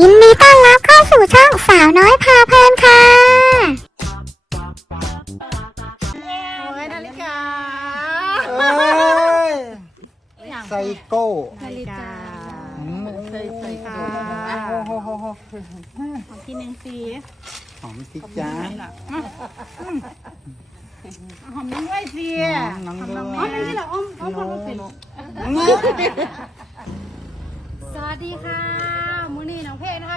ยินดีต้อนรับเข้าสู่ช่องสาวน้อยพาเพลินค่ะ โอ้ยนาฬิกาเอ้ยไซโก้นาฬิกาอืมใส่ใส่ค่ะโอ้โหโหโหของกินหนึ่งสีหอมสิจ้าหอมน้ำด้วยสิน้องหอมด้น้ำวอ๋อยไม่ใช่หรออ้อมอ้อมคนละเป็นสวัสดีค่ะ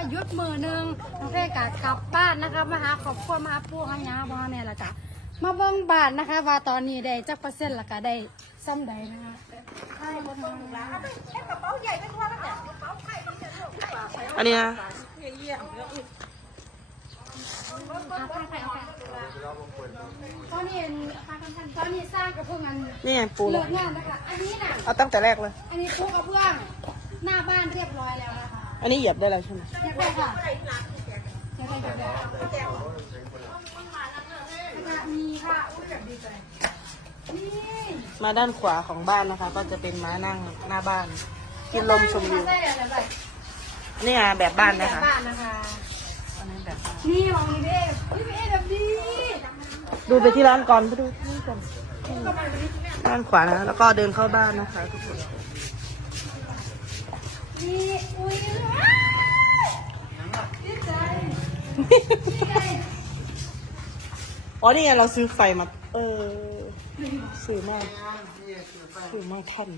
หยุดมือหนึ่งน้องเพชรกะกลับบ้านนะคะมาหาครอบครัวมาหาปู่หายาพ่อแม่ละจ้ะมาเบิ่งบ้านนะคะ ว่าตอนนี้ได้จักเปอร์เซ็นต์ละกะได้ซ้ำใดนะคะอันนี้นะตอนนี้ตอนนี้สร้างกระเพื่องอันนี่ไงปูเลิกงานนะคะอันนี้น่ะเอาตั้งแต่แรกเลย อันนี้ปูกระเบื้องหน้าบ้านเรียบร้อยแล้วนะคะ อันนี้เหยียบได้แล้วใช่ไหมเรียบร้อยค่ะมีค่ะมาด้านขวาของบ้านนะคะ ก็จะเป็นม้านั่งหน้าบ้าน กินลมชมวิวนี่ไงแบบบ้านแบบบ้านนะคะอันนี้แบบบ้านนี่ของพี่เบ้พี่เบ้แบบดีดูไปที่ร้านก่อนไปดูที่ก่อนด้านขวานะแล้วก็เดินเข้าบ้านนะคะทุกคนนี่อุ้ยดีใจดีใจ อ๋อนี่ไงเราซื้อไฟมา เออซื้อมาซื้อมาทัน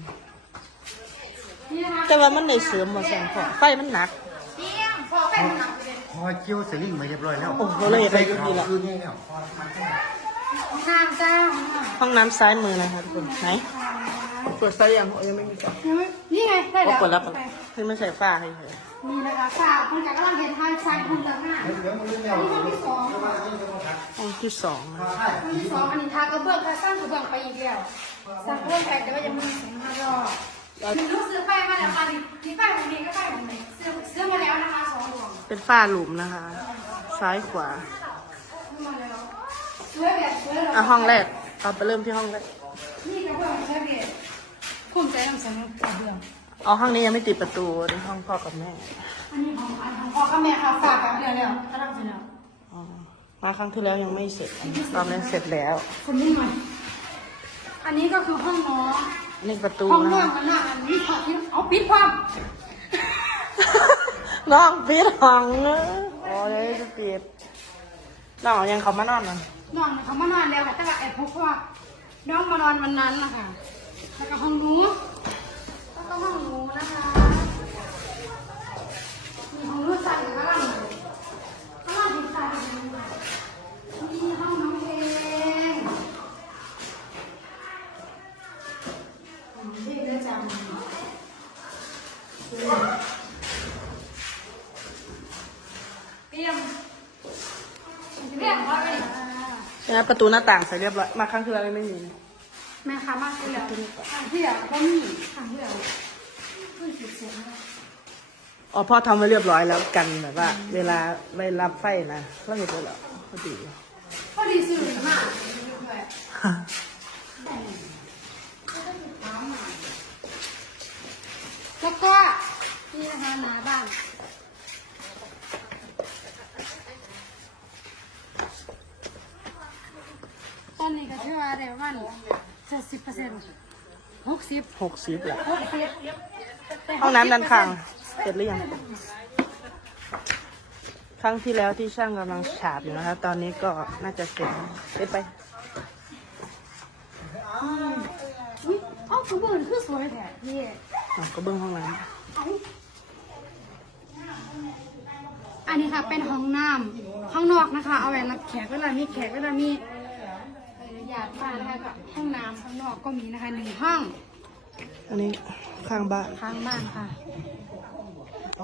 นี่นะคะแต่ว่ามันในเสริมมาสั่งของไฟมันหนักเยี่ยมพอแฟนหนักเลยพอเจียวสลิงมาเรียบร้อยแล้วโอ้โหละเอียดเลยดีละ คืนนี้แล้วห้ามจ้าห้องน้ำซ้ายมือนะคะทุกคนไหนเปิดไฟยังโอ้ยยังไม่มีไฟนี่ไงได้ก็แล้วกดแล้ว เพิ่งไม่ใส่ฝ้าให้เฉยนี่นะคะฝากคุณจากกำลังเห็นทางซ้ายคุณละห้าอันนี้ห้องที่สองห้องที่สองนะห้องที่สองอันนี้ทากระเบื้องทาสร้างกระเบื้องไปอีกแล้วสร้างกระเบื้องแตกแต่ว่ายังไม่ถึงห้ารอบมีลูกซื้อไฟมาแล้วค่ะมีไฟของนี้ก็ไฟของนี้ซื้อซื้อมาแล้วนะคะสองดวงเป็นฝ้าหลุมนะคะ ซ้ายขวาซื้อมาแล้วสวยแบบสวยเลยอะห้องแรกเราไปเริ่มที่ห้องแรกนี่กระเบื้องใช่ไหมภูมิใจนำเสนอกระเบื้อง อ๋อห้องนี้ยังไม่ติดประตูในห้องพ่อกับแม่อันนี้ของอันของพ่อกับแม่ค่ะฝากกันเดือนแล้วก็ทำเสร็จแล้วอ๋อมาครั้งที่แล้วยังไม่เสร็จรอบนี้เสร็จแล้ว คนนี้หน่อยอันนี้ก็คือห้องน้องนี่ประตูห้องนะเรื่องคะมันน่ะอันนี้ขอที่เอาปิดความน้องปิดห้องเนอะโอ้ยจะปิดน้องยังเขามานอนนะน้องเขามานอนแล้วค่ะแต่ว่าแอบพบว่าน้องมานอนวันนั้นนะคะแล้วก็ห้องหนูแล้ว ก็ห้องหนูนะคะมีห้องนู้นใส่ข้างล่างข้างล่างถึงใส่มีห้องน้องเองห้องเด็กประจำเตรียมเรียกว่าไงนะประตูหน้าต่างใส่เรียบร้อยมาครั้งที่แล้วยังไม่มี แม่ค้ามากเลยอะทางที่อะก็มีทางที่อะเพิ่งติดเสียงอ๋อพ่อทำไว้เรียบร้อยแล้วกันแบบว่า เวลาไปรับไฟนะเราเห็นแล้วเหรอพอดีพอดีสื่อมากแล้วก็นี่นะคะหนาบ้านตอนนี้ก็ถือว่าได้วัน จ็ดสิบเปอร์เซ็นต์หกสิบหกสิบแหละหกสิบห้องน้ำด้านข้างเสร็จหรือยัง ครั้งที่แล้วที่ช่างกำลังฉาบอยู่นะคะ ตอนนี้ก็น่าจะเสร็จเสร็จไปอุ้ยเอ้าคือเบิร์นคือสวยแท้พี่อะก็เบื้องห้องน้อันนี้ค่ะเป็นห้องน้ำข้างนอกนะคะ เอาไว้รับแขกเวลามีแขกเวลามี ญาติมานะคะก็ห้องน้ำข้างนอกก็มีนะคะหนึ่งห้องำอันนี้ข้างบ้านข้างบ้านค่ะ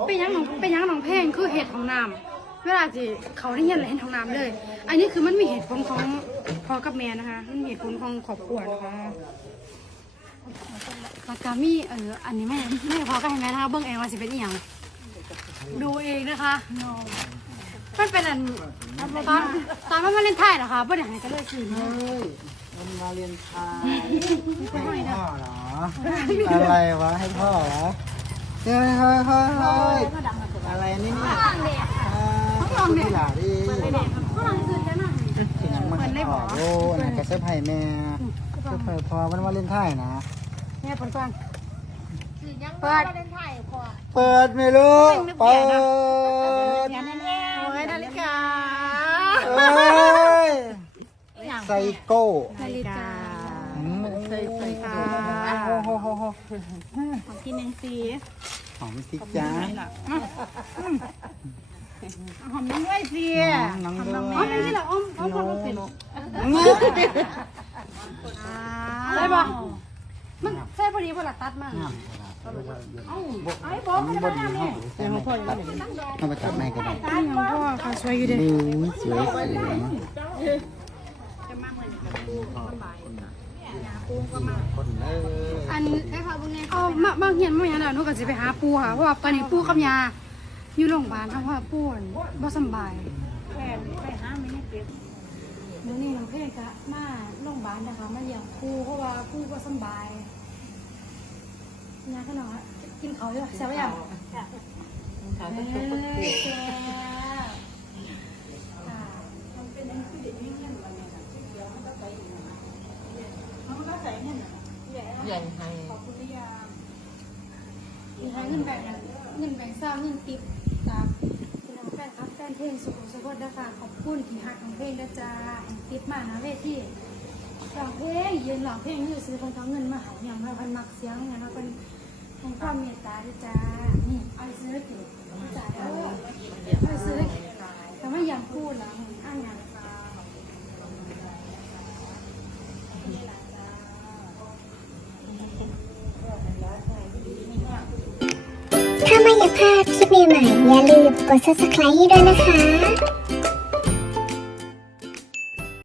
เป็นหยังหนองเป็นหยังหนองเพลงคือเหตุของน้ำเวลาที่เขาได้ยินอะไรเห็นของน้ำเลย อันนี้คือมันมีเหตุผลของพ่อกับแม่นะคะ มันมีเหตุผลของครอบครัวนะคะแล้วก็มีเอออันนี้แม่แม่พอก็เห็นไหมนะคะเบื้องเองว่าสิเป็นอีหยังดูเองนะคะ มันเป็นอันตอนตอนมันมาเล่นไทยเหรอคะเพื่อนอยากให้ก็เลยซื้อมาเฮ้ยมันมาเรียนไทยให้พ่อเหรอ อะไรวะให้พ่อเหรอเฮ้ยเฮ้ยเฮ้ยเฮ้ยอะไรนี่เนี่ยคุณที่หลาดิข้างหลังคือจะนั่งเป็นยังมาให้พ่อโอ้นั่นก็เซฟให้แม่เซฟให้พ่อวันวาเลนไทน์นะแม่ผลก่อนเปิดเปิดไม่รู้เปิด โอ้ยนาฬิกา เอ้ย ไซโก้นาฬิกาอืมใส่ใส่ค่ะโอ้โหโหโหของกินยังสีหอมสิจ้าหอมน้ำด้วยสิน้องอ๋ด้อวยเป็นที่เราอ้อมอ้อมคนเป็นนี่ได้ปะมันใช่พอดีพอละตัดมากเอ้าไอ้บอสมันบดีห้องแต่ไม่ตัดเอาไปตัดในก็ได้ตัดของพ่อเขาสวยอยู่เด้ดูสวยสวยคนเอันไอ้พ่อบุญเนี่ยเอามามาเฮียนมาอย่างนั้นหนูก็สิไปหาปู่ค่ะเพราะว่าตอนนี้ปู่กับยาอยู่โรงพยาบาลเพราะว่าปู่บ่สำบายไปหาไม่ได้เก็บมื้อนี้น้องเพลก็มาโรงพยาบาลนะคะมาเยี่ยมปู่เพราะว่าปู่บ่สำบายยาขนมกินเข้าวอยู่แซ่บยังเอ้ยแซ่บค่ะมันเป็นอันคือเด็กไม่เงียบแบบนี้นะเดี๋ยวมันก็ไปอยู่นะ มันก็ใส่เงินน่ะใหญ่ให้ขอบคุณที่ยามมีทั้งเงินแบ่งนั้นเงินแบ่งเศร้าเงินติปจากพี่น้องแฟนครับแฟนเพลงสุขุมสุขนะคะขอบคุณที่หักของเพลงนะจ๊ะให้ติปมานะเวทีร้องเพลงยืนร้องเพลงอยู่ซื้อคนเขาเงินมาใหายอย่างเราพันมักเสียงอย่างเราเป็นให้ความเมตตาด้วยจ้านี่เอาไปซื้อติจ่ายแล้วเอาไปซื้อแต่ไม่อยากพูดแล้วอ่านงานถ้าไม่อยาก ลาดคลิปใหม่ๆอย่าลืมกด subscribe ให้ด้วยนะคะ